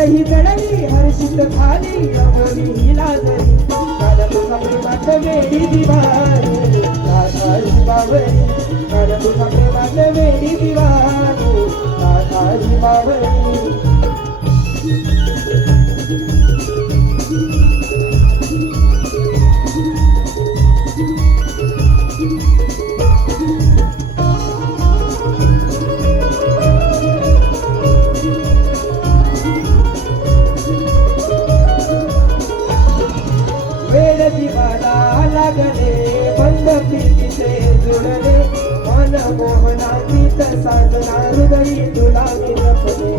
ही जडली हर्षित झाली अबोली हिला जरी काल तुझा प्रेमात वेडी दिवाणी राधाई बावरी काल तुझा प्रेमात वेडी दिवाणी राधाई बावरी लागले बंद प्रीतीचे जुळले मन मोहनातीत साजना हृदयी तुला मिळपले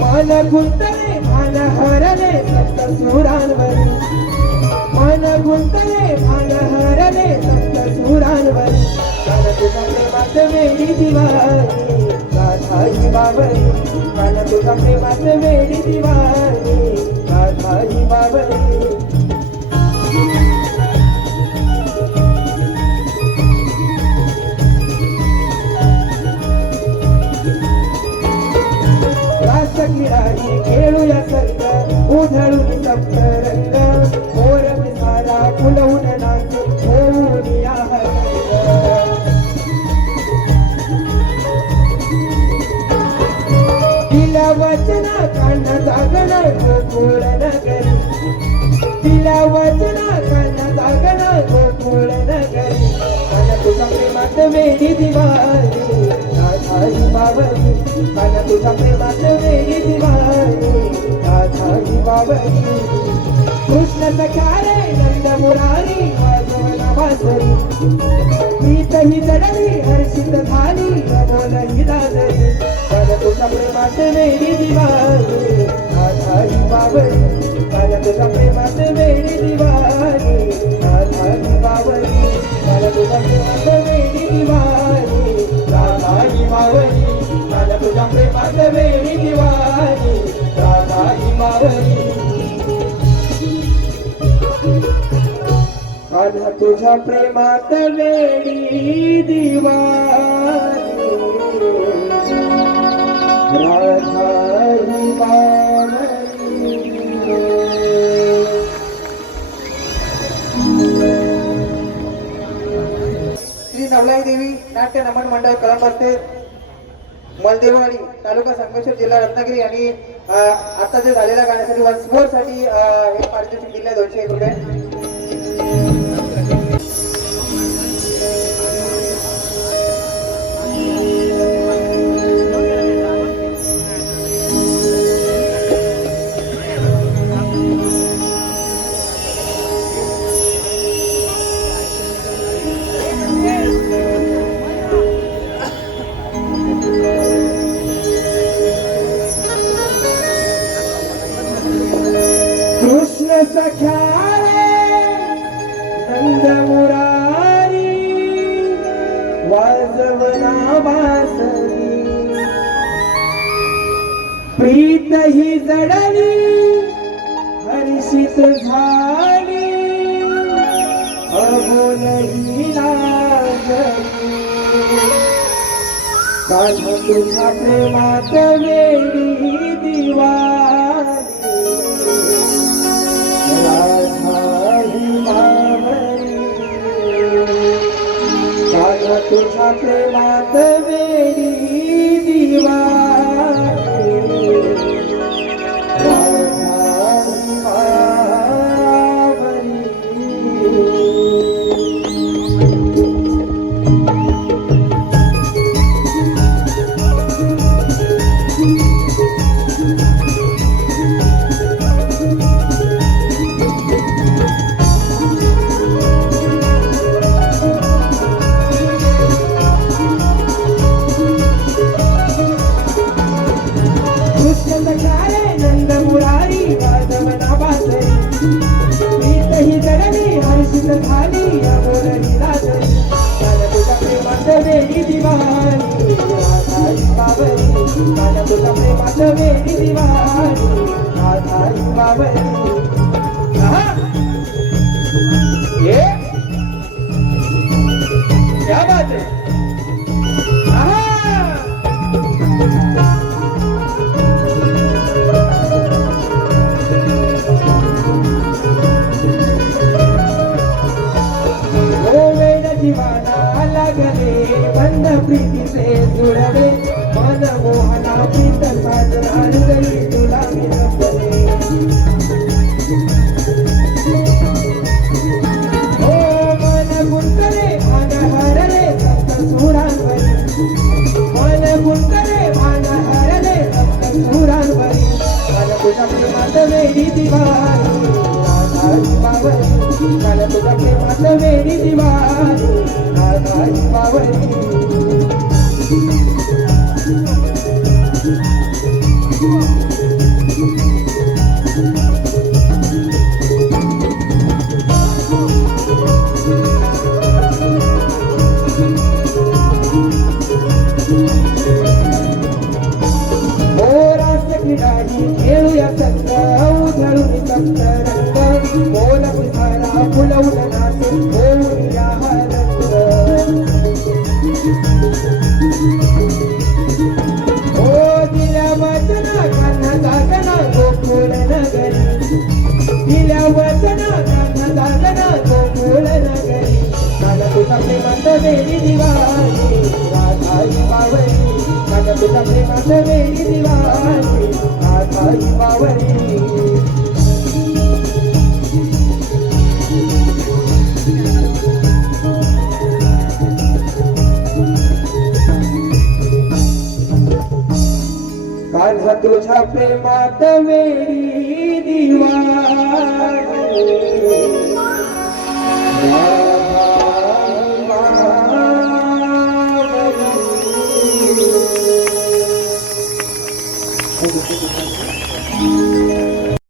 मन गुंतले मन हरले सप्त सुरांवरी मन गुंतले मन हरले सप्त सुरांवरी काल तुझा प्रेमात वेडी दिवाणी राधाई बावरी काल तुझा प्रेमात वेडी दिवाणी राधाई बावरी रास किराई खेळूया संग उधळून सप्तरंग मोर पिसारा फुलवून नाच होऊन या तिला वचना काढणं जागणं गोकुळ नगरी तिला वचना काढणं जागणं गोकुळ नगरी काल तुझा प्रेमात वेडी दिवाणी राधाई बावरी काल तुझा प्रेमात वेडी दिवाणी राधाई बावरी कृष्ण सखारे नंद मुरारी वाजवना वासरी प्रीत ही जडली हर्षित झाली अबोल हिला जरी काल तुझा प्रेमात वेडी दिवाणी राधाई बावरी काल तुझा प्रेमात वेडी दिवाणी राधाई बावरी काल तुझा प्रेमात वेडी दिवाणी राधाई बावरी काल तुझा प्रेमात वेडी दिवाणी राधाई बावरी काल तुझ्या प्रेमात वेडी दिवाणी राधाई बावरी श्री नवलाई देवी नाट्य नमन मंडळ कळंब बसते मलदेवाडी तालुका संगमेश्वर जिल्हा रत्नागिरी आणि आता जे झालेल्या गाण्यासाठी वन्स मोर साठी हे पारितोषिक दिले 201 रुपये. कृष्ण सख्यारे नंद मुरारी वाजवना वासरी प्रीत ही जडली हर्षित झाली अबोलही लागली काल तुझ्या प्रेमात वेडी दिवाणी राधाई बावरी काल तुझ्या प्रेमात वेडी दिवाणी राधाई बावरी वेडी दिवाळी राधा बावरी माझ्या तुझ्या प्रेमात वेडी दिवाळी राधा बावरी ये क्या बात है जीवाना लागले बंद प्रीती से जुड़वे मन मोहना प्रीत साजन गली तुला मी जपले ओ मन गुंतले मन हरले सप्त सुरांवरी मन गुंतले मन हरले सप्त सुरांवरी मन तुझ्या प्रेमात वेडी दिवाळी राधा बावरी मन तुझ्या प्रेमात वेडी दिवाळी राधा बावरी खेळूया संग उधळून सप्त रंग बोल पुसारा फुलवून नाचे होऊन या रंग ओ दिल्या वचना कान्हा जागना गोकुळ नगरी दिल्या वचना कान्हा जागना गोकुळ नगरी मला तुझ्या प्रेमात वेडी दिवाळी राधा बावरी मला तुझ्या प्रेमात वेडी दिवाळी राधा बावरी कान्हा तुझ्या प्रेमात वेडी दिवाळी राधा